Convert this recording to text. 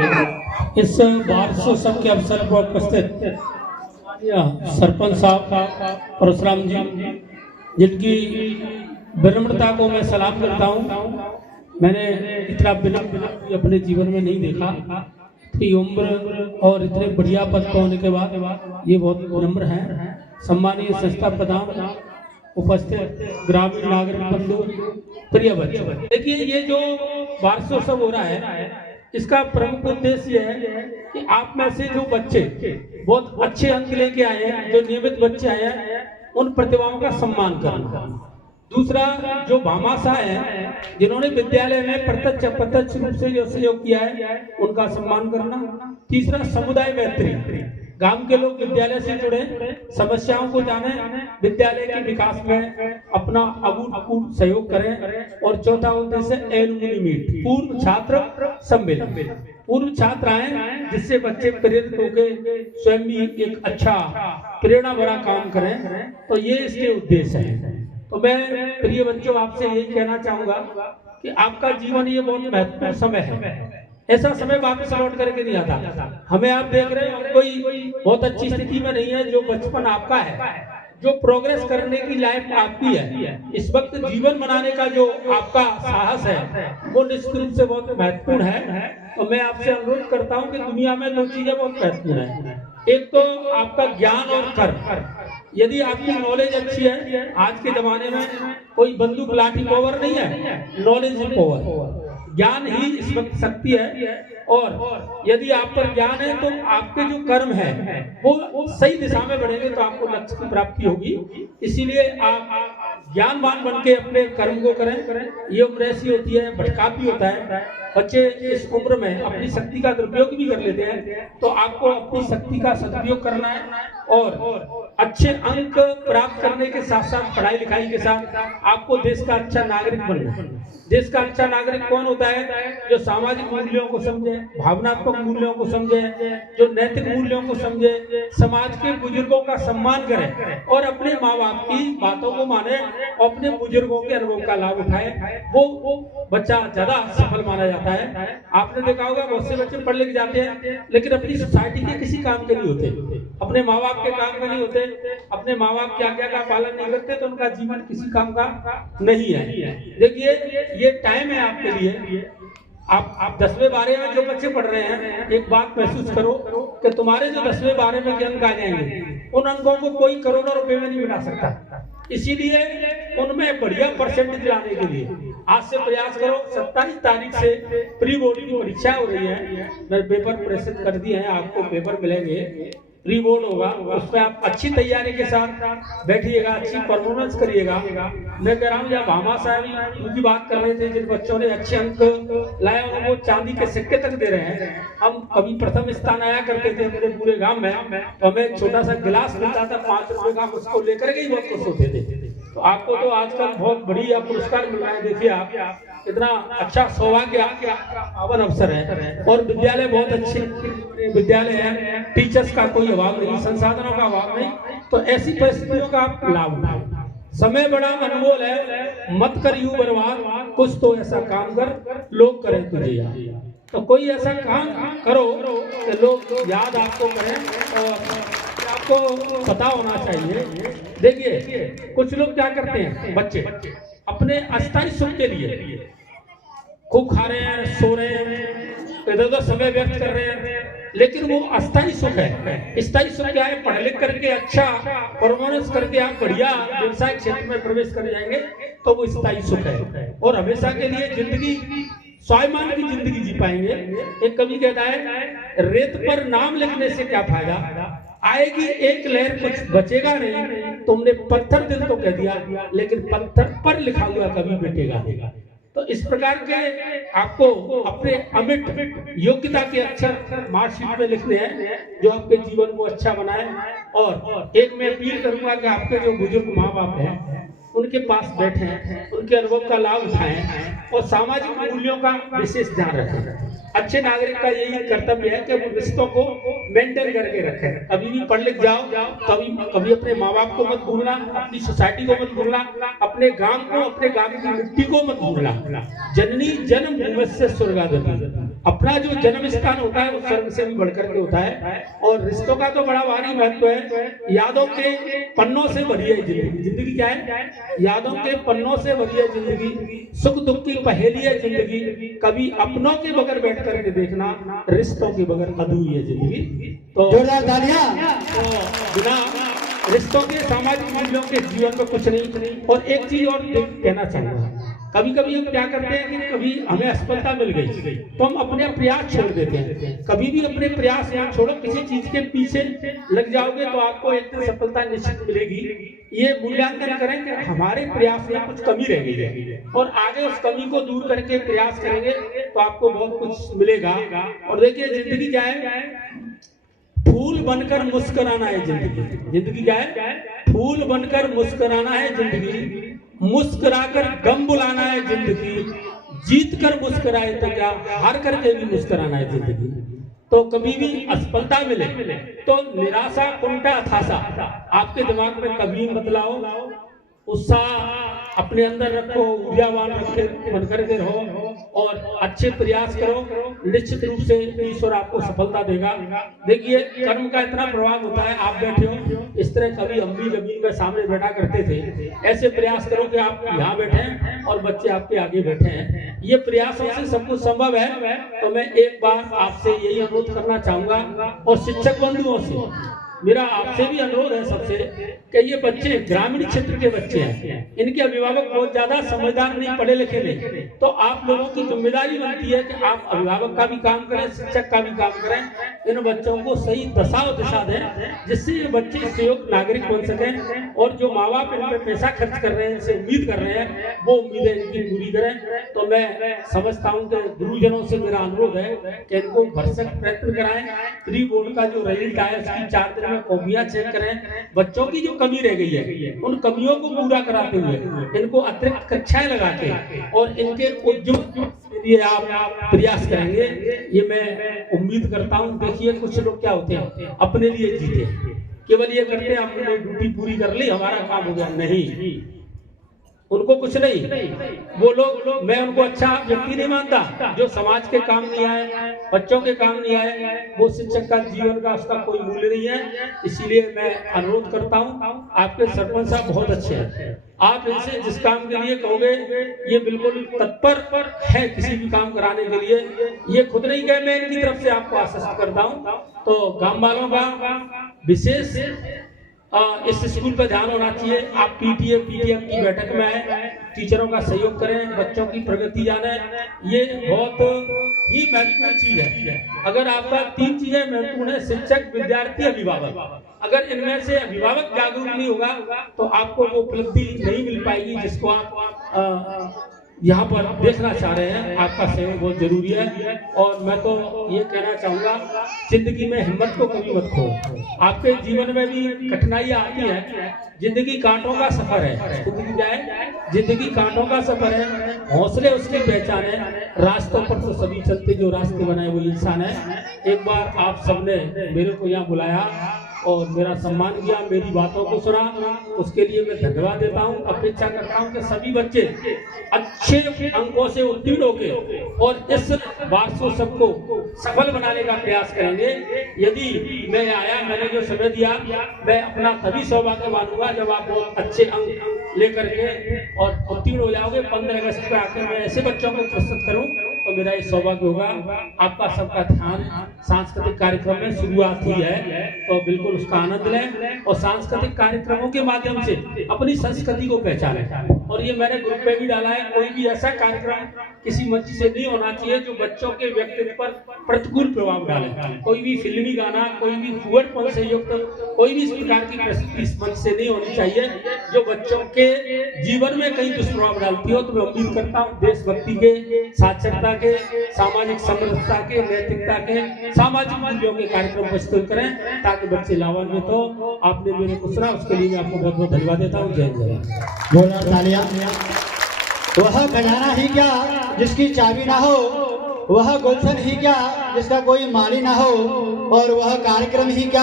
इस वार्षिकोत्सव के अवसर पर उपस्थित सरपंच साहब परशुराम जी, जिनकी विनम्रता को मैं सलाम करता हूँ। मैंने इतना विनम्र अपने जीवन में नहीं देखा। इतनी उम्र और इतने बढ़िया पद पर होने के बाद ये बहुत विनम्र हैं। सम्मानीय संस्था प्रधान, उपस्थित ग्रामीण नागरिक बंधु, प्रिय बच्चों, देखिए ये जो वार्षिकोत्सव हो रहा है, इसका प्रमुख उद्देश्य है कि आप में से जो बच्चे बहुत अच्छे अंक लेके आए हैं, जो नियमित बच्चे आए हैं, उन प्रतिभाओं का सम्मान करना। दूसरा, जो भामाशाह है, जिन्होंने विद्यालय में प्रत्यक्ष अप्रत्यक्ष रूप से जो सहयोग किया है, उनका सम्मान करना। तीसरा, समुदाय मैत्री, गांव के लोग विद्यालय से जुड़े, समस्याओं को जाने, विद्यालय के विकास में अपना अभूतपूर्व सहयोग करें। और चौथा उद्देश्य एलुमनी मीट, पूर्व छात्र सम्मेलन, पूर्व छात्र आए जिससे बच्चे प्रेरित होकर स्वयं भी एक अच्छा प्रेरणा भरा काम करें। तो ये इसके उद्देश्य है। तो मैं प्रिय बच्चों आपसे यही कहना चाहूंगा कि आपका जीवन ये बहुत महत्वपूर्ण समय है। ऐसा समय वापस लौट करके नहीं आता। हमें आप देख रहे हो कोई बहुत अच्छी स्थिति में नहीं है। जो बचपन आपका है, जो प्रोग्रेस करने की लाइफ आपकी है, इस वक्त जीवन बनाने का जो आपका साहस है, वो निश्चित रूप से बहुत महत्वपूर्ण है। तो मैं आपसे अनुरोध करता हूँ कि दुनिया में दो चीजें बहुत महत्वपूर्ण है। एक तो आपका ज्ञान और कर्म। यदि आपकी नॉलेज अच्छी है, आज के जमाने में कोई बंदूक लाठी पावर नहीं है, नॉलेज पावर, ज्ञान ही इस वक्त शक्ति है। और यदि आप पर ज्ञान है तो आपके जो कर्म है वो सही दिशा में बढ़ेंगे, तो आपको लक्ष्य की प्राप्ति होगी। इसीलिए आप ज्ञानवान बन के अपने कर्म को करें। ये उम्र ऐसी होती है, भटकाव भी होता है। बच्चे इस उम्र में अपनी शक्ति का दुरुपयोग भी कर लेते हैं। तो आपको अपनी शक्ति का सदुपयोग करना है और अच्छे अंक प्राप्त करने के साथ साथ पढ़ाई लिखाई के साथ आपको देश का अच्छा नागरिक बनना है। देश का अच्छा नागरिक कौन होता है? जो सामाजिक मूल्यों को समझे, भावनात्मक मूल्यों को समझे, जो नैतिक मूल्यों को समझे, समाज के बुजुर्गों का सम्मान करे और अपने माँ बाप की बातों को माने और अपने बुजुर्गों के अनुभव का लाभ उठाए। वो बच्चा ज्यादा सफल माना जाता है। आपने देखा होगा बहुत से बच्चे पढ़ लिख जाते हैं लेकिन अपनी सोसाइटी के किसी काम के नहीं होते, अपने माँ बाप के काम के नहीं होते, अपने माँ बाप की आज्ञा का पालन नहीं करते, तो उनका जीवन किसी काम का नहीं है। देखिए ये टाइम है आपके लिए। आप 10वें 12वें में जो बच्चे पढ़ रहे हैं, एक बात महसूस करो कि तुम्हारे जो 10वें 12वें में के अंक आ जाएंगे, उन अंकों को कोई करोड़ों रुपए में नहीं मिला सकता। इसीलिए उनमें बढ़िया परसेंटेज लाने के लिए आज से प्रयास करो। 27 तारीख से प्री बोर्ड की परीक्षा हो रही है। मैंने पेपर प्रेषित कर दिए हैं, आपको पेपर मिलेंगे। प्री बोर्ड होगा, उसमें आप अच्छी तैयारी के साथ बैठिएगा, अच्छी परफॉर्मेंस करिएगा। मैं कह रहा हूँ, जब भामाशाह साहब उनकी बात कर रहे थे, जिन बच्चों ने अच्छे अंक लाए उनको चांदी के सिक्के तक दे रहे हैं। हम कभी प्रथम स्थान आया करते थे अपने पूरे गांव में, तो हमें छोटा सा गिलास मिलता था 5 रुपए का, उसको लेकर के ही बहुत खुश होते थे। तो आपको तो आजकल बहुत बढ़िया पुरस्कार मिल रहा है। देखिए आप इतना अच्छा सौभाग्य आपका पावन अवसर है। और विद्यालय बहुत अच्छे विद्यालय है, टीचर्स का कोई अभाव नहीं, संसाधनों का अभाव नहीं। तो ऐसी परिस्थितियों का आप लाभ उठाओ। समय बड़ा अनमोल है, मत कर यूं बर्बाद, कुछ तो ऐसा काम कर लोग करें तुझे याद। तो कोई ऐसा काम करो कि लोग याद आपको करें और आपको पता होना चाहिए। देखिए कुछ लोग क्या करते हैं, बच्चे अपने अस्थायी सुख के लिए खूब खा रहे हैं, सो रहे हैं, इधर उधर समय व्यर्थ कर रहे हैं, लेकिन वो अस्थायी सुख है। स्थायी सुख क्या है? पढ़ लिख करके अच्छा परफॉर्मेंस करके आप बढ़िया व्यवसाय क्षेत्र में प्रवेश कर जाएंगे तो वो स्थायी सुख है। और हमेशा के लिए जिंदगी स्वाभिमान की जिंदगी जी पाएंगे। एक कवि कहता है, रेत पर नाम लिखने से क्या फायदा, आएगी एक लहर कुछ बचेगा नहीं। तुमने पत्थर दिल तो कह दिया, लेकिन पत्थर पर लिखा हुआ कभी मिटेगा नहीं। तो इस प्रकार के आपको अपने अमिट योग्यता के अक्षर मार्कशीट में लिखने हैं जो आपके जीवन को अच्छा बनाए। और एक मैं अपील करूंगा कि आपके जो बुजुर्ग माँ बाप हैं उनके पास बैठें, उनके अनुभव का लाभ उठाएं और सामाजिक मूल्यों का विशेष ध्यान रखें। अच्छे नागरिक का यही कर्तव्य है कि वो रिश्तों को मेंटेन करके रखें। कभी भी पढ़ लिख जाओ, कभी अपने माँ बाप को मत भूलना, अपनी सोसाइटी को मत भूलना, अपने गांव को, अपने गांव की मिट्टी को मत भूलना। जननी जन्म भूमि से स्वर्गादपि। अपना जो जन्म स्थान होता है वो स्वर्ग से भी बढ़कर के होता है। और रिश्तों का तो बड़ा भारी महत्व है। यादों के पन्नों से भरी है जिंदगी। जिंदगी क्या है? यादों के पन्नों से भरी है जिंदगी, सुख दुख की पहेली है जिंदगी, कभी अपनों के बगैर बैठ करके देखना, रिश्तों के बगैर अधूरी है जिंदगी। तो जोरदार तालियां। तो बिना रिश्तों के, सामाजिक मूल्यों के जीवन में कुछ नहीं। और एक चीज और कहना चाहूंगा, कभी कभी हम क्या करते हैं कि कभी हमें असफलता मिल गई तो हम अपने प्रयास छोड़ देते हैं। कभी भी अपने प्रयास ना छोड़ो, किसी चीज के पीछे लग जाओगे तो आपको एक दिन सफलता निश्चित मिलेगी। ये मूल्यांकन करें कि हमारे प्रयास में कुछ कमी रह गई है और आगे उस कमी को दूर करके प्रयास करेंगे तो आपको बहुत कुछ मिलेगा। और देखिए जिंदगी क्या है? फूल बनकर मुस्कुराना है जिंदगी। जिंदगी क्या है? फूल बनकर मुस्कुराना है जिंदगी, मुस्कुराकर गम बुलाना है जिंदगी, जीत कर मुस्कुराए तो क्या, हार करके भी मुस्कुराना है जिंदगी। तो कभी भी असफलता मिले तो निराशा, कुंठा, हताशा आपके दिमाग में कभी मत लाओ। उत्साह अपने अंदर रखो, ऊर्जावान रखे बन करके रहो और अच्छे प्रयास करो। निश्चित रूप से ईश्वर आपको सफलता देगा। देखिए कर्म का इतना प्रभाव होता है। आप बैठे हो, इस तरह कभी हम भी जमीन में सामने बैठा करते थे। ऐसे प्रयास करो कि आप यहाँ बैठे हैं और बच्चे आपके आगे बैठे हैं। ये प्रयासों से सब कुछ संभव है। तो मैं एक बार आपसे यही अनुरोध करना चाहूंगा और शिक्षक बंधुओं से मेरा आपसे भी अनुरोध है सबसे कि ये बच्चे ग्रामीण क्षेत्र के बच्चे हैं, इनके अभिभावक बहुत ज्यादा समझदार नहीं, पढ़े लिखे नहीं। तो आप लोगों की जिम्मेदारी बनती है कि आप अभिभावक का भी काम करें, शिक्षक का भी काम करें। इन बच्चों को सही दशा और दिशा दें जिससे ये बच्चे सहयोग नागरिक बन सकें। और जो माँ बाप इन पर पैसा खर्च कर रहे हैं, इनसे उम्मीद कर रहे हैं, वो उम्मीदें इनकी पूरी करें। तो मैं समझता हूँ कि गुरुजनों से मेरा अनुरोध है कि इनको भरसक प्रयत्न कराएं। प्री बोर्ड का जो रिजल्ट आया उसकी 4 दिन में कॉपियां चेक करें। बच्चों की जो कमी रह गई है उन कमियों को पूरा कराते हुए इनको अतिरिक्त कक्षाएं लगा के और इनके उज्ज्वल के लिए आप प्रयास करेंगे, ये मैं उम्मीद करता हूँ। देखिए कुछ लोग क्या होते हैं, अपने लिए जीते, केवल ये करते हैं हमने ड्यूटी पूरी कर ली, हमारा काम हो गया। नहीं, उनको कुछ नहीं। वो लोग, मैं उनको अच्छा व्यक्ति नहीं मानता जो समाज के काम नहीं आए, बच्चों के काम नहीं आए। वो शिक्षक का जीवन का उसका कोई मूल्य नहीं है। इसीलिए मैं अनुरोध करता हूँ, आपके सरपंच साहब बहुत अच्छे हैं, आप इनसे जिस काम के लिए कहोगे ये बिल्कुल तत्पर है किसी भी काम कराने के लिए। ये खुद नहीं कहे, मैं इनकी तरफ से आपको आश्वस्त करता हूँ। तो गांव वालों का विशेष इस स्कूल पर ध्यान होना चाहिए। आप पीटीए पीटीएम की बैठक में आए, टीचरों का सहयोग करें, बच्चों की प्रगति जाने, ये बहुत ही महत्वपूर्ण चीज है। अगर आपका 3 चीजें महत्वपूर्ण है, शिक्षक, विद्यार्थी, अभिभावक, अगर इनमें से अभिभावक जागरूक नहीं होगा तो आपको वो उपलब्धि नहीं मिल पाएगी जिसको आप यहाँ पर देखना चाह रहे हैं। आपका सहयोग बहुत जरूरी है। और मैं तो ये कहना चाहूंगा, जिंदगी में हिम्मत को कभी मत खो। आपके जीवन में भी कठिनाइयां आती हैं, जिंदगी कांटों का सफर है। जिंदगी क्या है? जिंदगी कांटों का सफर है, हौसले उसकी पहचान है। रास्तों पर तो सभी चलते, जो रास्ते बनाए वो इंसान है। एक बार आप सबने मेरे को यहाँ बुलाया और मेरा सम्मान किया, मेरी बातों को सुना, उसके लिए मैं धन्यवाद देता हूँ। अपेक्षा करता हूँ कि सभी बच्चे अच्छे अंकों से उत्तीर्ण होंगे और इस वार्षिकोत्सव को सफल बनाने का प्रयास करेंगे। यदि मैं आया, मैंने जो समय दिया, मैं अपना तभी सौभाग्य मानूंगा जब आप बहुत अच्छे अंक लेकर के और उत्तीर्ण हो जाओगे। 15 अगस्त पे आकर मैं ऐसे बच्चों को प्रस्तुत करूँ तो मेरा ये सौभाग्य होगा। आपका सबका ध्यान सांस्कृतिक कार्यक्रम में शुरुआत हुई है तो बिल्कुल उसका आनंद लें और सांस्कृतिक कार्यक्रमों के माध्यम से अपनी संस्कृति को पहचानें। और ये मैंने ग्रुप में भी डाला है, कोई भी ऐसा कार्यक्रम किसी मंच से नहीं होना चाहिए जो बच्चों के व्यक्तित्व पर प्रतिकूल प्रभाव डाले। कोई भी फिल्मी गाना, कोई भी फुहड़पन से युक्त कोई भी इस प्रकार की प्रस्तुति इस मंच से नहीं होनी चाहिए जो बच्चों के जीवन में कहीं दुष्प्रभाव डालती हो। तो मैं उम्मीद करता हूँ देशभक्ति के, साक्षरता के, सामाजिक समरसता के, नैतिकता के, सामाजिक मूल्यों के कार्यक्रम प्रस्तुत करें ताकि बच्चे लाभान्वित हो। आपने मेरे को सुना, उसके लिए मैं आपको बहुत बहुत धन्यवाद देता हूँ। जय जय। वह खजाना ही क्या जिसकी चाबी ना हो, वह गुलशन ही क्या जिसका कोई माली ना हो, और वह कार्यक्रम ही क्या